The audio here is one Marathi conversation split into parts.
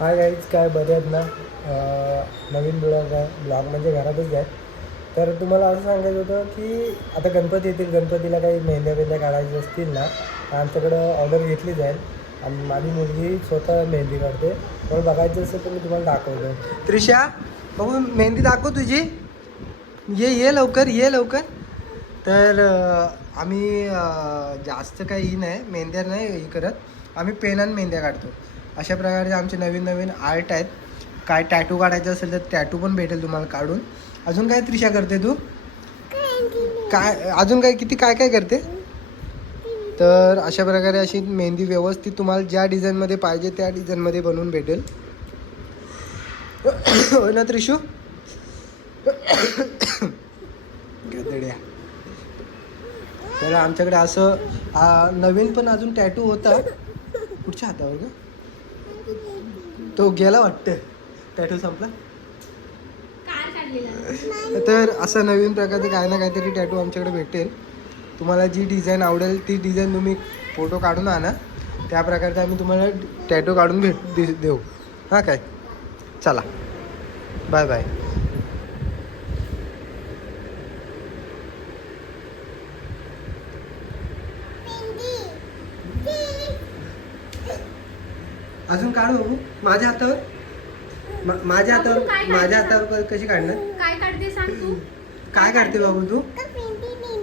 हाय गाईज, काय बरे आहेत ना. नवीन ब्लॉग म्हणजे घरातच आहे. तर तुम्हाला असं सांगायचं होतं की आता गणपती येतील, गणपतीला काही मेहंद्या काढायच्या असतील ना तर आमच्याकडं ऑर्डर घेतली जाईल. आणि माझी मुलगी स्वतः मेहंदी काढते. मला बघायचं असेल तर मी तुम्हाला दाखवतो. त्रिशा, बघू मेहंदी दाखव तुझी. ये लवकर, ये लवकर. तर आम्ही जास्त काही ही नाही, मेहंद्या नाही हे करत. आम्ही पेनानं मेहंद्या काढतो. अशा प्रकारे आमचे नवीन नवीन आर्ट आहेत. काय टॅटू काढायचं असेल तर टॅटू पण भेटेल तुम्हाला काढून. अजून काय त्रिशा करते तू? काय अजून काय, किती काय काय करते? तर अशा प्रकारे अशी मेहंदी व्यवस्थित तुम्हाला ज्या डिझाईनमध्ये पाहिजे त्या डिझाईनमध्ये बनवून भेटेल. हो ना त्रिशू? गदड्या. तर आमच्याकडे असं नवीन पण अजून टॅटू होता. कुठच्या हातावर का तो गेला वाटतं, टॅटू संपला. तर असं नवीन प्रकारचे काय ना काहीतरी टॅटू आमच्याकडे भेटेल. तुम्हाला जी डिझाईन आवडेल ती डिझाईन तुम्ही फोटो काढून आणा. त्या प्रकारचा आम्ही तुम्हाला टॅटू काढून देऊ. हां काय, चला बाय बाय. अजून काढू बघू माझ्या हातावर. माझ्या हातावर कशी काढणार? काय काढते सांग तू? काय काढते बाबू तू?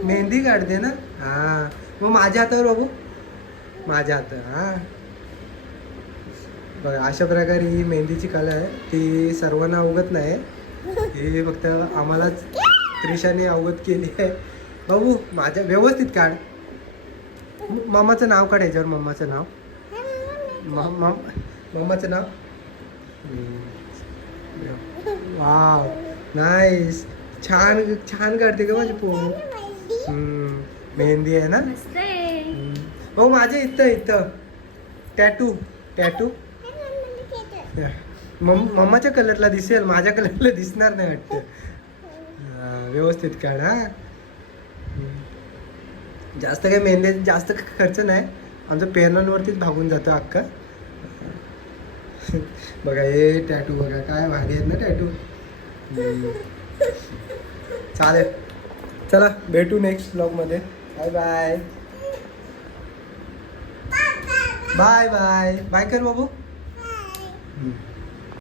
मेहंदी काढते ना. हा, मग माझ्या हातावर बाबू, माझ्या हातावर. हा बघा, अशा प्रकारे ही मेहंदीची कला आहे. ती सर्वांना अवगत नाही, ही फक्त आम्हालाच त्रिशाने अवगत केली आहे. बाबू माझ्या व्यवस्थित काढ. मम्माचं नाव काढ याच्यावर, मम्माचं नाव. मम्माचं नाव. Wow, nice. छान छान काढते का माझी पोहू. मेहंदी आहे ना. मस्त आहे. हो, माझ्या इथं टॅटू टॅटू मम्माच्या कलरला दिसेल, माझ्या कलरला दिसणार नाही वाटतं. व्यवस्थित काढ हा. जास्त काही मेहंदी जास्त खर्च नाही, आमचं पेरणांवरतीच भागून जातं अख्खा. बघा हे टॅटू बघा, काय भारी आहेत ना टॅटू. चालेल, चला भेटू नेक्स्ट ब्लॉगमध्ये. Bye bye. Bye bye bye कर बाबू.